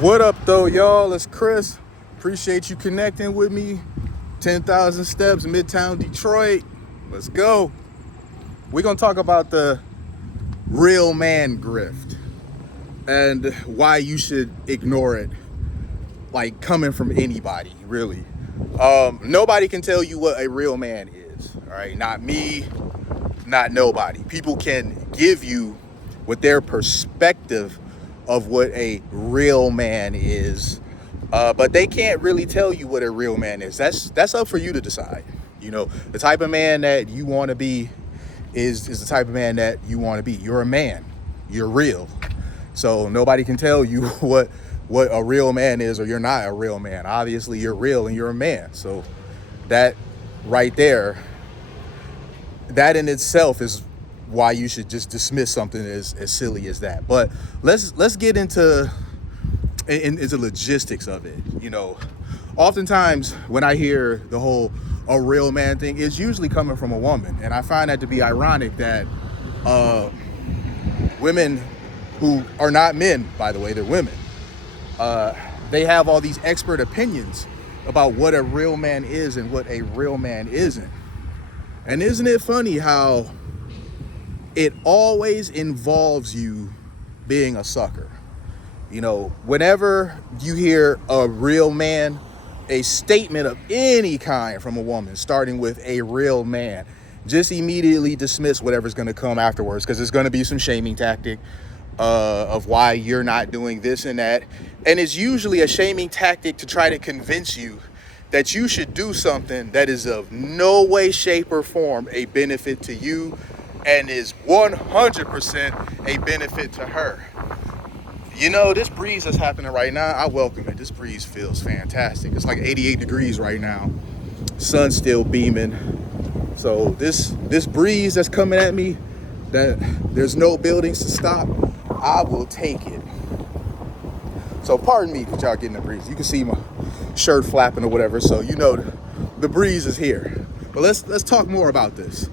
What up, though, y'all? It's Chris. Appreciate you connecting with me. 10,000 steps, Midtown Detroit. Let's go. We're going to talk about the real man grift and why you should ignore it, like coming from anybody, really. Nobody can tell you what a real man is, all right? Not me, not nobody. People can give you what their perspective of what a real man is, but they can't really tell you what a real man is. That's up for you to decide. You know, the type of man that you want to be is the type of man that you want to be. You're a man. You're real. So nobody can tell you what a real man is, or you're not a real man. Obviously, you're real and you're a man. So that right there, that in itself is why you should just dismiss something as silly as that. But let's get into logistics of it. You know, oftentimes when I hear the whole a real man thing, it's usually coming from a woman, and I find that to be ironic that women who are not men, by the way, they're women, they have all these expert opinions about what a real man is and what a real man isn't. And isn't it funny how it always involves you being a sucker? You know, whenever you hear a real man, a statement of any kind from a woman, starting with a real man, just immediately dismiss whatever's going to come afterwards, because it's going to be some shaming tactic of why you're not doing this and that. And it's usually a shaming tactic to try to convince you that you should do something that is of no way, shape, or form a benefit to you, and is 100% a benefit to her. You know, this breeze that's happening right now, I welcome it. This breeze feels fantastic. It's like 88 degrees right now. Sun's still beaming. So this breeze that's coming at me, that there's no buildings to stop, I will take it. So pardon me that y'all getting the breeze. You can see my shirt flapping or whatever, so you know the breeze is here. But let's talk more about this.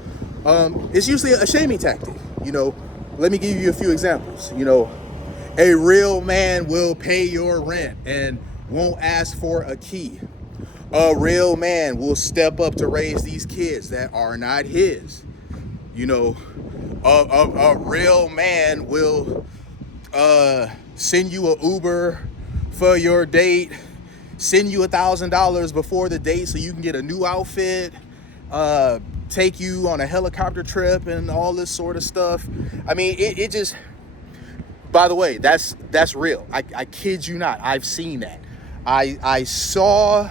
It's usually a shaming tactic. You know, let me give you a few examples. You know, a real man will pay your rent and won't ask for a key. A real man will step up to raise these kids that are not his. You know, a real man will send you an Uber for your date, send you $1,000 before the date so you can get a new outfit, take you on a helicopter trip and all this sort of stuff. I mean, it just, by the way, that's real. I kid you not. I've seen that. I saw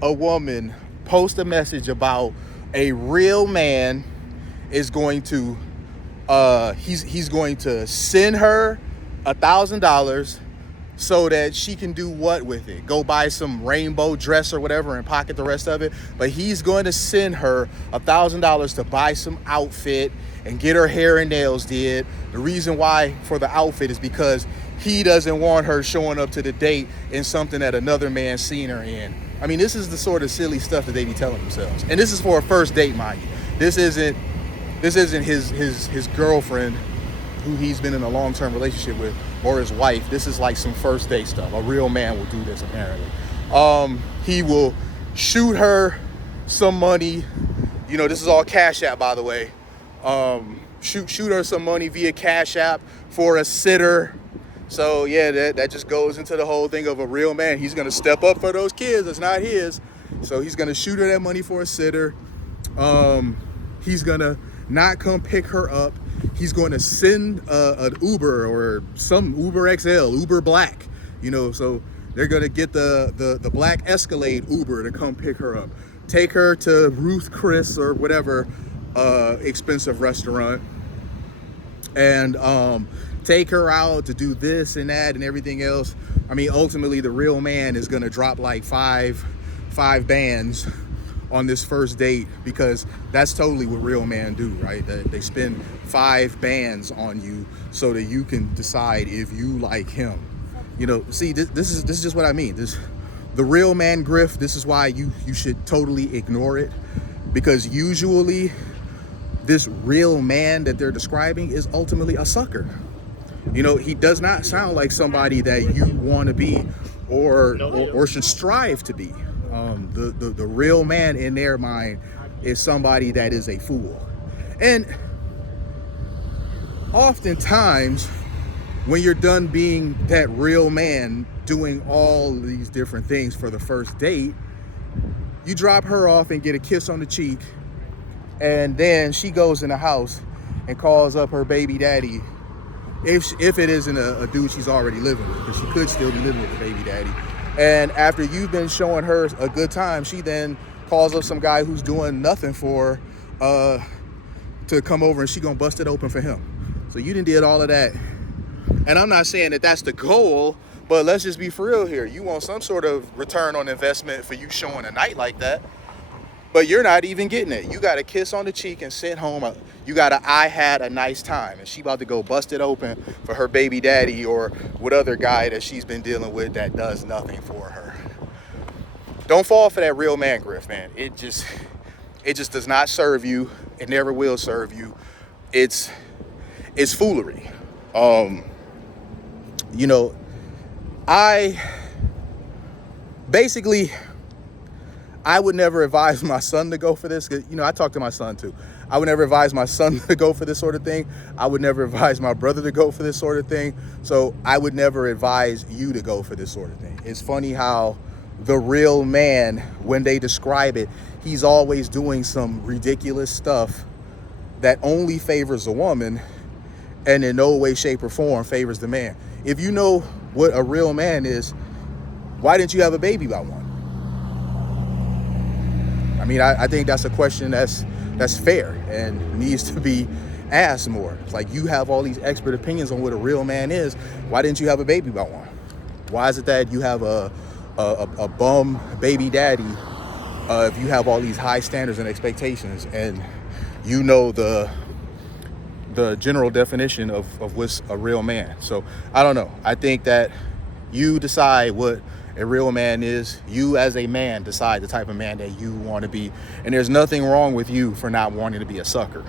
a woman post a message about a real man is going to, he's going to send her $1,000 so that she can do what with it? Go buy some rainbow dress or whatever and pocket the rest of it. But he's going to send her $1,000 to buy some outfit and get her hair and nails did. The reason why for the outfit is because he doesn't want her showing up to the date in something that another man's seen her in. I mean, this is the sort of silly stuff that they be telling themselves. And this is for a first date, mind you. This isn't his girlfriend who he's been in a long-term relationship with, or his wife. This is like some first date stuff. A real man will do this, apparently. He will shoot her some money. You know, this is all Cash App, by the way. Shoot her some money via Cash App for a sitter. So yeah, that just goes into the whole thing of a real man. He's gonna step up for those kids that's not his. So he's gonna shoot her that money for a sitter. He's gonna not come pick her up. He's going to send an Uber or some Uber XL, Uber Black, you know, so they're going to get the Black Escalade Uber to come pick her up. Take her to Ruth Chris or whatever expensive restaurant and take her out to do this and that and everything else. I mean, ultimately, the real man is going to drop like five bands on this first date, because that's totally what real men do, right? They spend 5 bands on you so that you can decide if you like him. You know, see, this is just what I mean. The real man grift. This is why you should totally ignore it, because usually this real man that they're describing is ultimately a sucker. You know, he does not sound like somebody that you want to be or should strive to be. The real man in their mind is somebody that is a fool. And oftentimes, when you're done being that real man, doing all these different things for the first date, you drop her off and get a kiss on the cheek, and then she goes in the house and calls up her baby daddy, if it isn't a dude she's already living with, because she could still be living with the baby daddy. And after you've been showing her a good time, she then calls up some guy who's doing nothing for her to come over, and she gonna bust it open for him. So you done did all of that. And I'm not saying that that's the goal, but let's just be for real here. You want some sort of return on investment for you showing a night like that, but you're not even getting it. You got a kiss on the cheek and sent home. You got a I had a nice time, and she about to go bust it open for her baby daddy or what other guy that she's been dealing with that does nothing for her. Don't fall for that real man grift, man. It just does not serve you. It never will serve you. It's foolery. You know, I would never advise my son to go for this. You know, I talk to my son too. I would never advise my son to go for this sort of thing. I would never advise my brother to go for this sort of thing. So I would never advise you to go for this sort of thing. It's funny how the real man, when they describe it, he's always doing some ridiculous stuff that only favors a woman and in no way, shape, or form favors the man. If you know what a real man is, why didn't you have a baby by one? I mean, I think that's a question that's fair and needs to be asked more. It's like, you have all these expert opinions on what a real man is. Why didn't you have a baby by one? Why is it that you have a bum baby daddy if you have all these high standards and expectations, and you know the general definition of what's a real man? So I don't know. I think that you decide what a real man is. You as a man decide the type of man that you want to be, and there's nothing wrong with you for not wanting to be a sucker.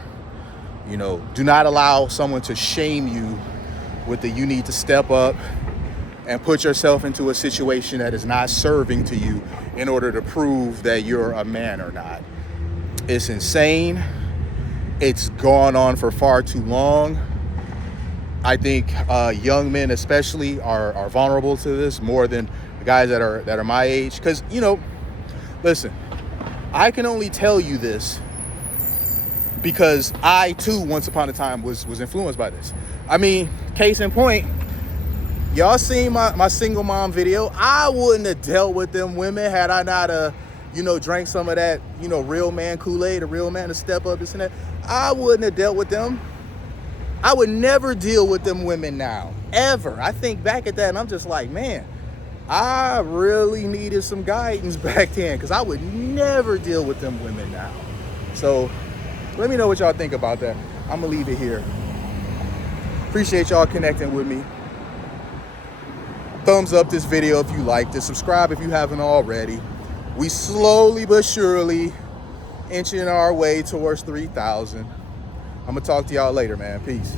You know, do not allow someone to shame you with the you need to step up and put yourself into a situation that is not serving to you in order to prove that you're a man or not. It's insane. It's gone on for far too long. I think young men especially are vulnerable to this more than the guys that are my age. Because, you know, listen, I can only tell you this because I too once upon a time was influenced by this. I mean, case in point, y'all seen my single mom video. I wouldn't have dealt with them women had I not drank some of that, real man Kool-Aid, a real man to step up, this and that. I wouldn't have dealt with them. I would never deal with them women now, ever. I think back at that and I'm just like, man, I really needed some guidance back then, because I would never deal with them women now. So let me know what y'all think about that. I'm gonna leave it here. Appreciate y'all connecting with me. Thumbs up this video if you liked it. Subscribe if you haven't already. We slowly but surely inching our way towards 3,000. I'm gonna talk to y'all later, man. Peace.